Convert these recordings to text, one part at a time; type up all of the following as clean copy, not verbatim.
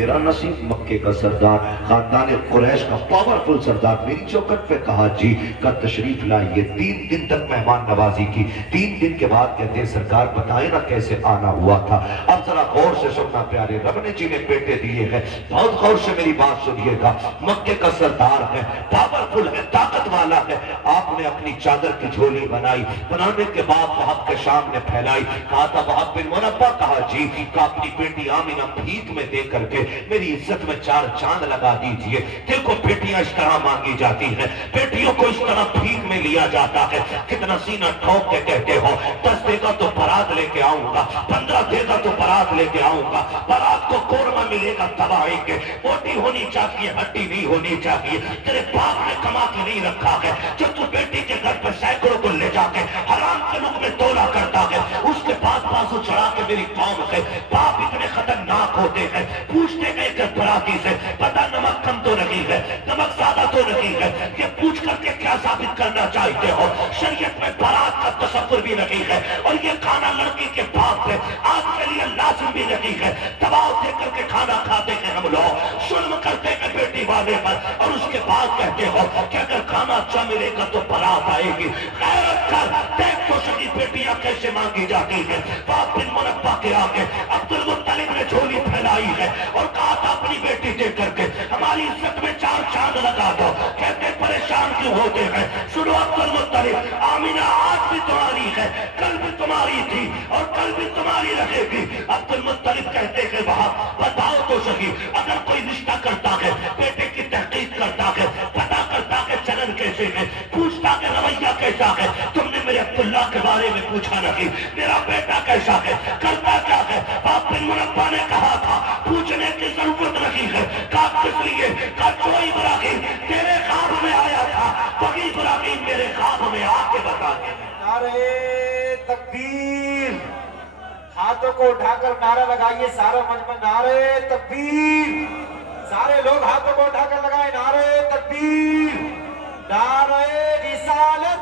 मेरा नसीब मक्के का सरदार, खानदान कुरैश का पावरफुल सरदार मेरी चौखट पे कहा जी का तशरीफ लाइए। 3 दिन तक मेहमान नवाजी की। 3 दिन के बाद कहते हैं सरकार बताए ना कैसे आना हुआ था। अब जरा गौर से सुनना प्यारे, रब ने जिन्हें बेटे दिए हैं बहुत गौर से मेरी बात सुनिएगा। मक्के का सरदार है, पावरफुल है, ताकत वाला है। आपने अपनी चादर की झोली बनाई, बनाने के बाद वहाब के सामने फैलाई, कहा था वहाब बिन मुनब्बा, कहा जी का अपनी बेटी आमिना भीख में दे करके मेरी इज्जत में 4 चांद लगा दीजिए। देखो बेटियां इस तरह मांगी जाती हैं, बेटियों को इस तरह भीख में लिया जाता है। कितना सीना ठोक के कहते हो 10 देगा तो बारात लेके आऊंगा, 15 देगा तो बारात लेके आऊंगा। बारात को कोरमा मिलेगा तब आएंगे। बोटी होनी चाहिए, हड्डी नहीं होनी चाहिए। तेरे बाप ने कमा के नहीं रखा है, जब तू बेटी के घर पर सैकड़ों को ले जाके हराम के मुख में तोला करता है, उसके बाद बाजू चढ़ा के मेरी कौम से बाप इतने खतरनाक होते हैं। पूछते गए कि बराती से पता नमक कम तो नहीं है, नमक ज्यादा तो नहीं है, ये पूछ करके क्या साबित करना चाहते हो? शरीयत में बारात का तसव्वुर भी नहीं है और ये खाना लड़की के बाप से आज के लिए लाजिम भी नहीं है। दबाव दे करके खाना खाते हैं हम लोग, जुल्म करते हैं बेटी वाले पर और उसके बाद कहते हो कि अगर खाना अच्छा मिलेगा तो बारात आएगी। गैरत कर, देख तो सही बेटियां कैसे मांगी जाती है। बाप बिन मुनब्बा के आगे अब्दुल मुत्तलिब ने झोली फैलाई है और कहा था अपनी बेटी दे करके हमारी इज्जत में 4 चांद लगा दो। कहते परेशान क्यों होते हैं? सुनो अब्दुल मुत्तलिब, आमिना आज भी तुम्हारी है, कल भी तुम्हारी थी और कल भी तुम्हारी रहेगी। अब्दुल मुत्तलिब कहते हैं वहां बताओ तो सही, अगर कोई रिश्ता करता है, बेटे की तहकीक करता है, पता करता है चलन कैसे है, पूछता है रवैया कैसा है, तुमने मेरे अब्दुल्ला के बारे में पूछा नहीं, मेरा बेटा कैसा है, करता क्या है? बाप बिन मुनब्बा ने कहा था पूछने की जरूरत नहीं है। कहा किस लिए? कहा जो इब्राहिम तेरे ख्वाब में आया था वही इब्राहिम मेरे ख्वाब में आके बता दे। नारे तकबीर, हाथों को उठाकर नारा लगाइए सारा मंच में, नारे तकबीर। सारे लोग हाथों को उठाकर लगाए नारे तकबीर, नारे रिसालत,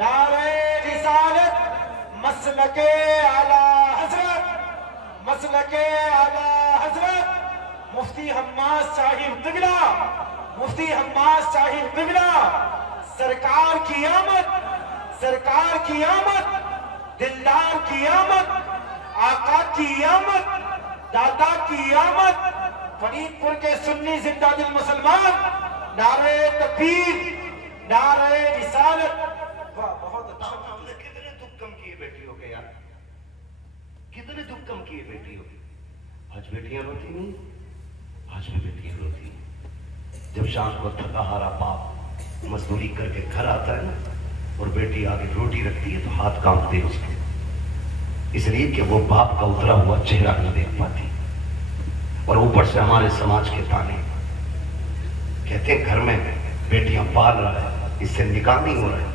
नारे रिसालत। मसलके आला हजरत, मसलके आला हजरत मुफ्ती हम्मास साहिब तिगला, मुफ्ती हम्मास साहिब तिगला। सरकार की आमद, सरकार की आमद, दिलदार की आमद, आका की आमद, दादा की आमद, फरीदपुर के सुन्नी जिंदा दिल मुसलमान। नारे तकबीर, नारे रिसालत। वाह बहुत अच्छा। हमने कितने दुख कम किए बेटियों के यार, कितने दुख कम किए बेटियों के। आज बेटियां रोती नहीं, आज भी बेटियां रोती हैं। जब शाम को थका हारा बाप मजदूरी करके घर आता है ना और बेटी आगे रोटी रखती है तो हाथ कांपते हैं उसके, इसलिए कि वो बाप का उतरा हुआ चेहरा नहीं देख पाती। और ऊपर से हमारे समाज के ताने कहते हैं घर में बेटियां पाल रहा है, इससे निकाह नहीं हो रहा है।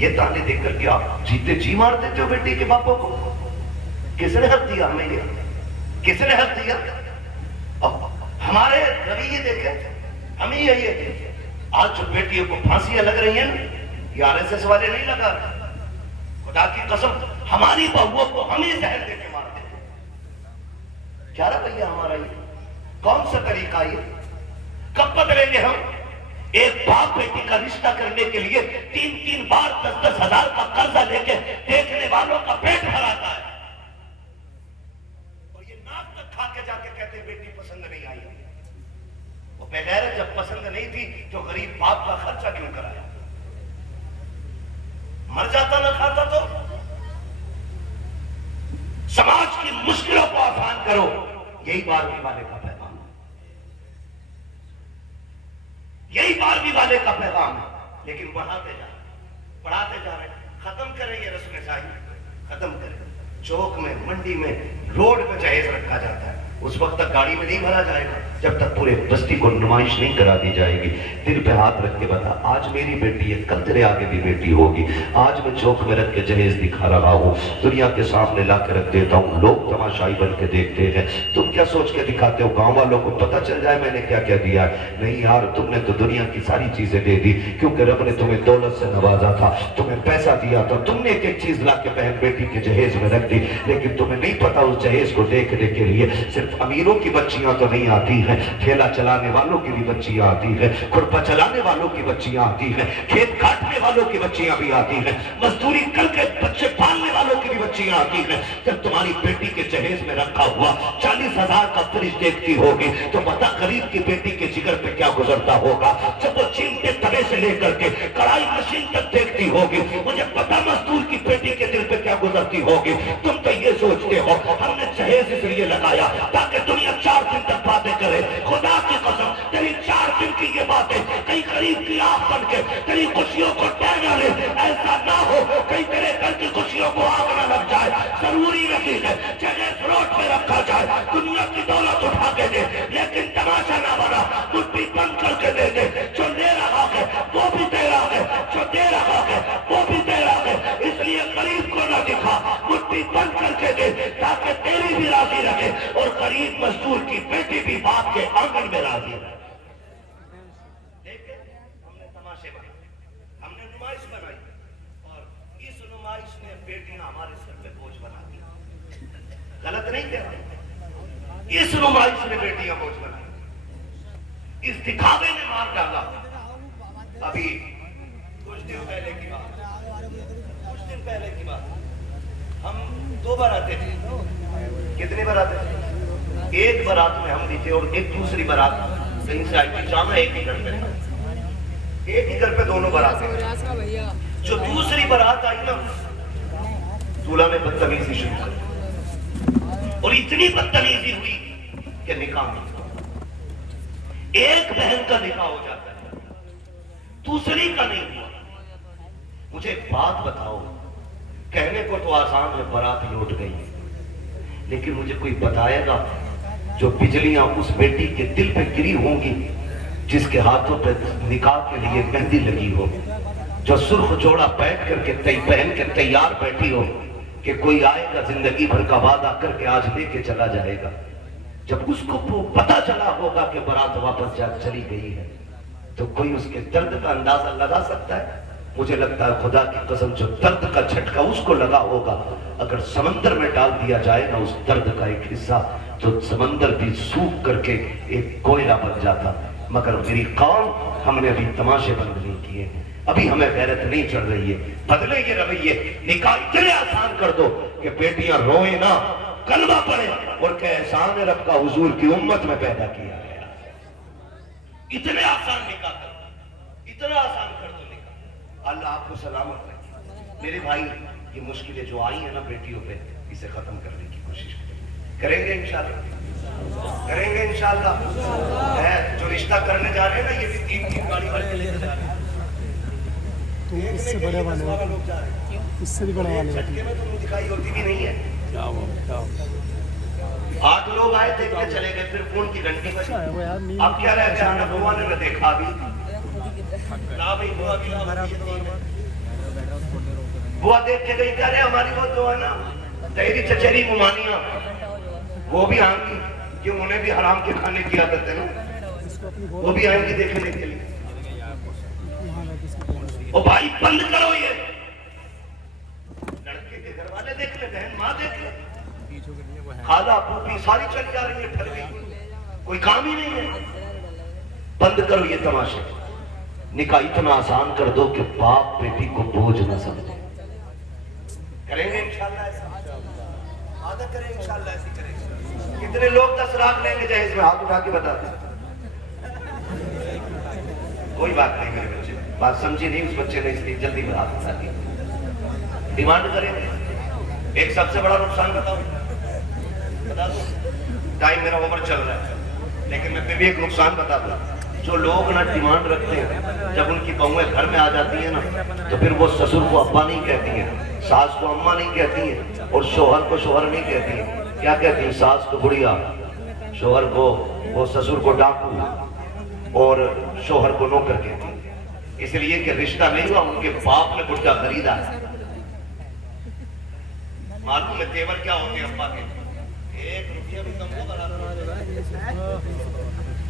ये ताने देख करके आप जीते जी मार देते हो बेटी के बापों को। किसने हक दिया हमें? ये किसने हक दिया? हमारे रवैये देखे हम ही यही है। आज जो बेटियों को फांसियां लग रही हैं ये आरएसएस वाले नहीं लगा रहे, खुदा की कसम हमारी बहुओं को हम ही जहर देके मारते हैं। क्या रवैया हमारा ये? कौन सा तरीका ये? कब बदलेंगे हम? एक बाप बेटी का रिश्ता करने के लिए 3-3 बार 10-10 हजार का कर्जा लेके देखने वालों का पेट भराता है और ये नाक तक खा के जाके कहते हैं बेटी पसंद नहीं आई। वो बगैर जब पसंद नहीं थी तो गरीब बाप का खर्चा क्यों कराया? मर जाता ना खाता तो। समाज की मुश्किलों को आसान करो, यही 12वीं वाले का पैगाम है, यही 12वीं वाले का पैगाम है। लेकिन बढ़ाते जा रहे, बढ़ाते जा रहे। खत्म करें ये रस्म शाही, खत्म करें। चौक में, मंडी में, रोड पे जहेज रखा जाता है, उस वक्त तक गाड़ी में नहीं भरा जाएगा जब तक पूरे बस्ती को नुमाइश नहीं करा दी जाएगी। दिल पे हाथ रख के बता, आज मेरी बेटी है, कल तेरे आगे भी बेटी होगी। आज मैं चौक में रख के जहेज दिखा रहा हूँ, दुनिया के सामने ला के रख देता हूँ, लोग तमाशाई बन के देखते हैं। तुम क्या सोच के दिखाते हो? गाँव वालों को पता चल जाए मैंने क्या क्या दिया है? नहीं यार, तुमने तो दुनिया की सारी चीजें दे दी, क्योंकि रब ने तुम्हें दौलत से नवाजा था, तुम्हें पैसा दिया था, तुमने एक एक चीज ला के बहन बेटी के जहेज में रख दी। लेकिन तुम्हें नहीं पता उस जहेज को देखने के लिए सिर्फ सिर्फ अमीरों की बच्चियां तो नहीं आती हैं, ठेला चलाने वालों की भी बच्चियां आती हैं, खुरपा चलाने वालों की बच्चियां आती हैं, खेत काटने वालों की बच्चियां भी आती हैं, मजदूरी करके बच्चे पालने वालों की भी बच्चियां आती हैं। जब तुम्हारी बेटी के जहेज में रखा हुआ 40,000 का फ्रिज देखती होगी तो बता गरीब की बेटी के जिगर पे क्या गुजरता होगा। जब वो चिमटे तवे से लेकर के कढ़ाई मशीन तक देखती होगी, मुझे पता मजदूर की बेटी के दिल पे क्या गुजरती होगी। तुम तो ये सोचते हो हमने जहेज इसलिए लगाया ताकि दुनिया 4 दिन तक बातें करे। खुदा की कसम तेरी 4 दिन की ये बातें कहीं गरीब की आग बन के तेरी खुशियों को ढह डाले। ऐसा ना हो कहीं तेरे घर की खुशियों को आग न लग जाए। जरूरी नहीं है जहेज रोड पे रखा जाए, दुनिया की दौलत उठा के दे, लेकिन तमाशा ना बना, मुट्ठी बंद करके दे दे। जो ले रहा है वो भी तेरा है, जो दे रहा है वो भी तेरा है। इसलिए गरीब को ना दिखा, मुट्ठी बंद करके दे ताकि तेरी भी राजी रहे और गरीब मजदूर की बेटी भी बाप के आंगन में राजी रहे। हमने तमाशे बनाए, हमने नुमाइश बनाई और इस नुमाइश ने बेटियां हमारे सर पे बोझ बना दी। गलत नहीं कह रहा, इस नुमाइश ने बेटियां बोझ बनाई, इस दिखावे ने मार डाला। अभी कुछ दिन पहले की बात, हम 2 बारातें थे। कितनी बारातें थे? एक बारात में हम भी थे और एक दूसरी बारात कहीं से आई थी। जाना एक ही घर पे था, एक ही घर पे दोनों बारातें। जो दूसरी बारात आई ना, दूल्हा ने बदतमीजी शुरू कर और इतनी बदतमीजी हुई कि निकाह नहीं। एक बहन का निकाह हो जाता है, दूसरी का नहीं हुआ। मुझे एक बात बताओ, कहने को तो आसान है बारात लौट गई, लेकिन मुझे कोई बताएगा जो बिजलियां उस बेटी के दिल पे गिरी होंगी जिसके हाथों पे निकाह के लिए मेहंदी लगी हो, जो सुर्ख जोड़ा बैठ करके पहन के तैयार बैठी हो कि कोई आएगा जिंदगी भर का वादा करके आज लेके चला जाएगा। जब उसको पता चला होगा कि बारात वापस जा चली गई है तो कोई उसके दर्द का अंदाजा लगा सकता है? मुझे लगता है खुदा की कसम जो दर्द का झटका उसको लगा होगा, अगर समंदर में डाल दिया जाए ना उस दर्द का एक हिस्सा, तो समंदर भी सूख करके एक कोयला बन जाता। मगर मेरी कौम, हमने अभी तमाशे बंद नहीं किए, अभी हमें गैरत नहीं चढ़ रही है। बदले ये रवैये, निकाह इतने आसान कर दो कि बेटियां रोए ना, कलमा पढ़े और के एहसान है रब का हुजूर की उम्मत में पैदा किया गया। इतने आसान निकाह कर, इतना आसान कर दो निकाह। अल्लाह आपको सलामत रखे। मेरे भाई, ये मुश्किलें जो आई है ना बेटियों पे, इसे खत्म करने की कोशिश करेंगे इंशाल्लाह, करेंगे इंशाल्लाह। है जो रिश्ता करने जा रहे हैं ना, ये भी 3-3 गाड़ी वाले लेके जा रहे हैं। तो इससे बड़े वाले लोग जा रहे हैं, इससे भी बड़े वाले झटके में तो दिखाई होती भी नहीं है। 8 लोग आए थे, इनके चले गए, फिर फोन की घंटी बजी। अब क्या रह गया? बुआ ने देखा भी ना भाई, बुआ भी बुआ देख के गई, कह रहे हमारी वो तो है ना तेरी चचेरी मुमानिया, वो भी आएंगी कि उन्हें भी हराम के खाने की आदत है ना, वो भी आएंगी देखने के लिए। ओ भाई बंद करो ये, लड़के के घर वाले देख ले, बहन माँ देख ले, खाला फूफी सारी चली जा रही है, ठर गई, कोई काम ही नहीं है। बंद करो ये तमाशे, निकाह इतना आसान कर दो कि बाप बेटी को बोझ न समझे। करेंगे इंशाल्लाह, ऐसा आदत करें इंशाल्लाह, ऐसी करेंगे। कितने लोग 10 लाख लेंगे जहेज में? हाथ उठा के बता दें। कोई बात नहीं मेरे बच्चे, बात समझी नहीं उस बच्चे ने, इसलिए जल्दी में हाथ उठा दिया। डिमांड करेंगे। एक सबसे बड़ा नुकसान बताओ, बता दो, टाइम मेरा ओवर चल रहा है, लेकिन मैं फिर भी एक नुकसान बता दूं। जो लोग ना डिमांड रखते हैं, जब उनकी बहुएं घर में आ जाती है ना, तो फिर वो ससुर को अब्बा नहीं कहती है, सास को अम्मा नहीं कहती है, और शोहर को शोहर नहीं कहती है। क्या कहती है? सास को बुढ़िया, शोहर को, वो ससुर को डाकू और शोहर को नौकर कहती है। इसलिए कि रिश्ता नहीं हुआ, उनके बाप ने बुढ़ा खरीदा है। मालूम है तेवर क्या होते हैं अब्बा के? 1 रुपया भी कम हो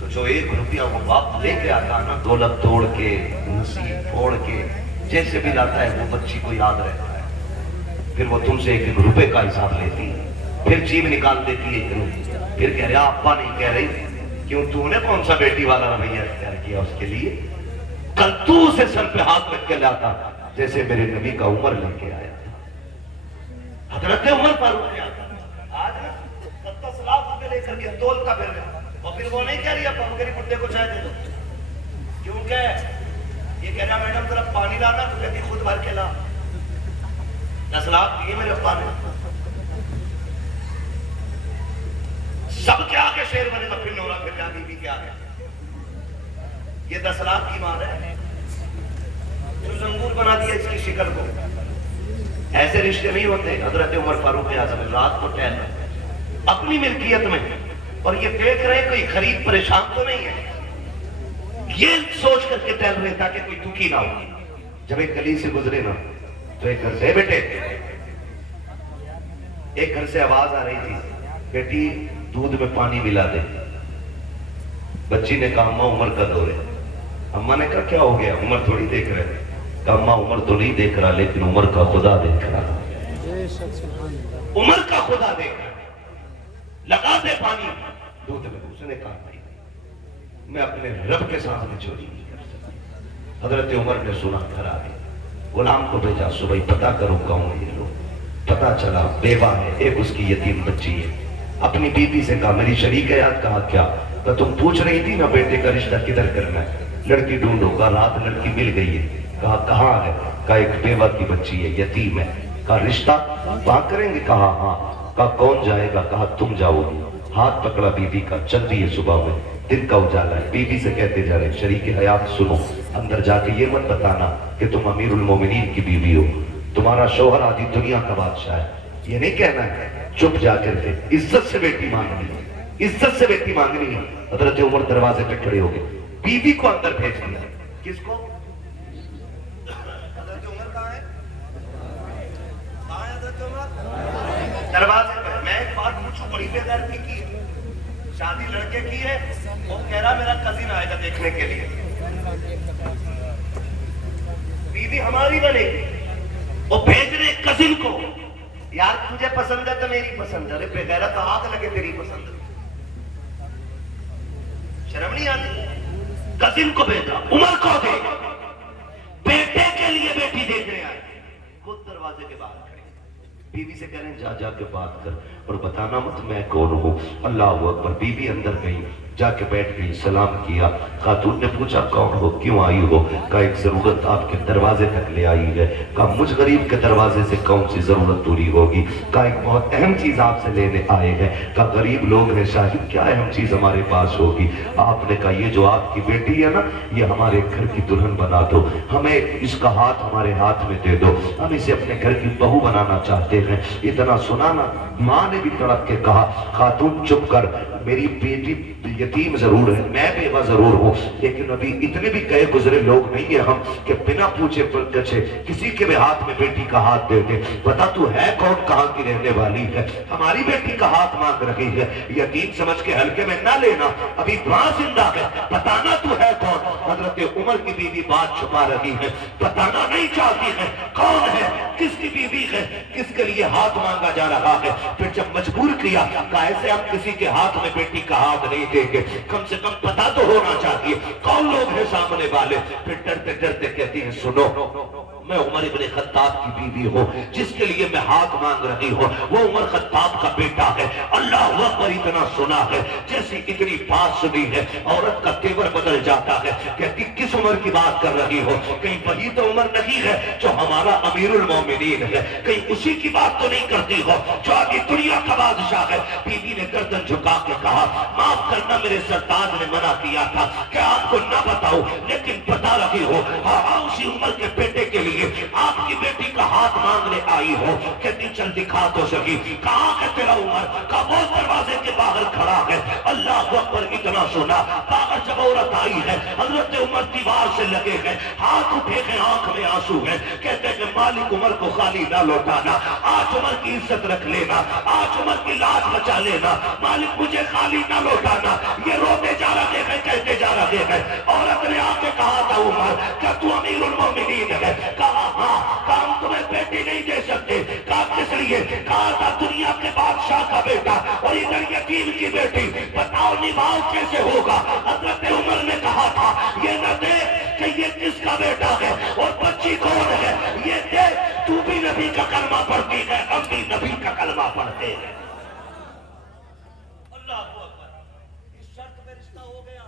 तो जो 1 रुपया वो बाप लेके आता है ना, दौलत तोड़ के, नसीब फोड़ के, जैसे भी लाता है वो बच्ची को याद रहता है। फिर वो तुमसे 1-1 रुपए का हिसाब लेती है, फिर जीव निकाल देती है, फिर कह रहा अब्बा नहीं कह रही, क्यों तूने कौन सा बेटी वाला रवैया इख्तियार किया उसके लिए? कल तू उसे सर पे हाथ रख के लाता जैसे मेरे नबी का उमर लेके आया था। हजरत उमर फारूक ने आता आज ना 70 लाख रुपए लेकर के तोल का फिर रहा, और फिर वो नहीं कह रही अब मेरी बुड्ढे को चाय दे दो, क्यों कह ये कह रहा मैडम जरा पानी लाना, तो कहती खुद भर के ला। 10 लाख दिए मेरे अब्बा ने, सबके आगे शेर बनेगा, फिर नौरा फिर जा बीबी के आगे। ये 10 लाख की मार है जो जंगूर बना दिया इसकी शिकल को। ऐसे रिश्ते नहीं होते। हजरत उमर फारूक आजम रात को टहल रहे अपनी मिल्कियत में, और ये देख रहे कोई गरीब परेशान तो नहीं है, ये सोच करके टहल रहे ताकि कोई दुखी ना हो। जब एक गली से गुजरे ना तो एक घर से बेटे, एक घर से आवाज आ रही थी, बेटी दूध में पानी मिला दे। बच्ची ने कहा अम्मा उमर का दौर है। अम्मा ने कहा क्या हो गया? उमर थोड़ी देख रहे। कहा अम्मा उमर तो नहीं देख रहा, लेकिन उमर का खुदा देख रहा, उमर का खुदा देख रहा, लगा दे पानी दूध में। उसने कहा नहीं, मैं अपने रब के सामने चोरी नहीं कर सकता। हजरत उमर ने सुना, घर आ गए, गुलाम को भेजा सुबह पता करो कौन ये लोग। पता चला बेवा है, एक उसकी यतीम बच्ची है। अपनी बीबी से कहा मेरी शरीक है याद। कहा क्या? तो तुम पूछ रही थी ना बेटे का रिश्ता किधर करना है, लड़की ढूंढो। कहा रात लड़की मिल गई है। कहा कहाँ है? कहा एक बेवा की बच्ची है, यतीम है। कहा रिश्ता वहां करेंगे? कहा हाँ। कहा कौन जाएगा? कहा तुम जाओगी। हाथ पकड़ा बीबी का, चल रही है सुबह में, दिन का उजाला है। बीबी से कहते जा रहे शरीक हयात सुनो, अंदर जाके ये मत बताना कि तुम अमीरुल मोमिनीन की बीवी हो, तुम्हारा शौहर आदि दुनिया का बादशाह है, ये नहीं कहना है। चुप जाकर के इज्जत से बेटी मांगनी है, इज्जत से बेटी मांगनी है। हजरत उमर दरवाजे पे खड़े हो गए, बीबी को अंदर भेज दिया। किसको? हजरत उमर कहाँ है? कहाँ है हजरत उमर? दरवाजे पे। मैं एक बात पूछूं, बड़ी बेदर्दी की है, शादी लड़के की है, वो कह रहा मेरा कजिन आएगा देखने के लिए, बीवी हमारी बनेगी, वो भेज रहे कजिन को, यार तुझे पसंद है तो मेरी पसंद है। अरे बेगैरत तो आग लगे तेरी पसंद, शर्म नहीं आती? कजिन को भेजा, उमर को दे, बेटे के लिए बेटी देखने आए, खुद दरवाजे के बाहर खड़े, बीवी से कह रहे जा जाके बात कर और बताना मत मैं कौन हूँ। अल्लाह अकबर। बीवी अंदर गई, जाके बैठ गई, सलाम किया। खातून ने पूछा कौन हो, क्यों आई हो? कहा एक जरूरत आपके दरवाजे तक ले आई है। कहा मुझ गरीब के दरवाजे से कौन सी जरूरत पूरी होगी? कहा एक बहुत अहम चीज आपसे लेने आए हैं। कहा गरीब लोग हैं शाहिद, क्या अहम चीज हमारे पास होगी? आपने कहा ये जो आपकी बेटी है ना, ये हमारे घर की दुल्हन बना दो, हमें इसका हाथ हमारे हाथ में दे दो, हम इसे अपने घर की बहू बनाना चाहते हैं। इतना सुना ना, माँ ने भी तड़प के कहा खातून चुप कर, मेरी बेटी यतीम जरूर है, मैं बेवा जरूर हूँ, लेकिन अभी इतने भी कहे गुजरे लोग नहीं है हम कि बिना पूछे पछे किसी के भी हाथ में बेटी का हाथ दे दे। बता तू है कौन, कहाँ की रहने वाली है, हमारी बेटी का हाथ मांग रही है। यतीम समझ के हल्के में ना लेना, अभी वहां जिंदा है, बताना तू है कौन। हजरत उमर की बीवी बात छुपा रही है, बताना नहीं चाहती है कौन है, किसकी बीवी है, किसके लिए हाथ मांगा जा रहा है। फिर जब मजबूर किया, कैसे हम किसी के हाथ में बेटी का हाथ नहीं देंगे, कम से कम पता तो होना चाहिए कौन लोग हैं सामने वाले। फिर डरते डरते कहती है सुनो, मैं उमर इब्ने खत्ताब की बीवी हूँ, जिसके लिए मैं हाथ मांग रही हूँ वो उमर खत्ताब का बेटा है। अल्लाह अकबर। इतना सुना है, जैसी इतनी बात सुनी है औरत का तेवर बदल जाता है। कहती किस उमर की बात कर रही हो, कहीं वही तो उमर नहीं है जो हमारा अमीरुल मोमिनीन है, कहीं उसी की बात तो नहीं करती हो जो आगे दुनिया का बादशाह है। बीवी ने गर्दन झुका के कहा माफ करना, मेरे सरताज ने मना किया था कि आपको ना बताऊं, लेकिन बता रही हो हाँ उसी उमर के बेटे के लिए आपकी बेटी का हाथ मांगने आई हो। कहती चल दिखा तो सकी, कहाँ है तेरा उमर? का वो दरवाजे के बाहर खड़ा है। अल्लाह अकबर। इतना सुना, बाहर जब औरत आई है, हजरत उमर दीवार से लगे हैं, हाथ उठे हैं, आंख में आंसू है। कहते हैं मालिक उमर को खाली ना लौटाना, आज उमर की इज्जत रख लेना, आज उमर की लाज बचा लेना, मालिक मुझे खाली ना लौटाना। ये रोते जा रहे हैं, कहते जा रहे हैं। औरत ने आके कहा था उमर क्या तू अमीरुल मोमिनीन है? कहा हाँ। काम तुम्हें बेटी नहीं दे सकते। कहा किस लिए? कहा था دنیا کے بادشاہ کا بیٹا اور ادھر یتیم کی بیٹی، بتاؤ نبھاؤ کیسے ہوگا؟ حضرت عمر نے کہا تھا یہ نہ دیکھ کہ یہ کس کا بیٹا ہے اور بچی کون ہے، یہ دیکھ تو بھی نبی کا کلمہ پڑھتی ہے، ہم بھی نبی کا کلمہ پڑھتے ہیں۔ اللہ اکبر، اس شرط پہ رشتہ ہو گیا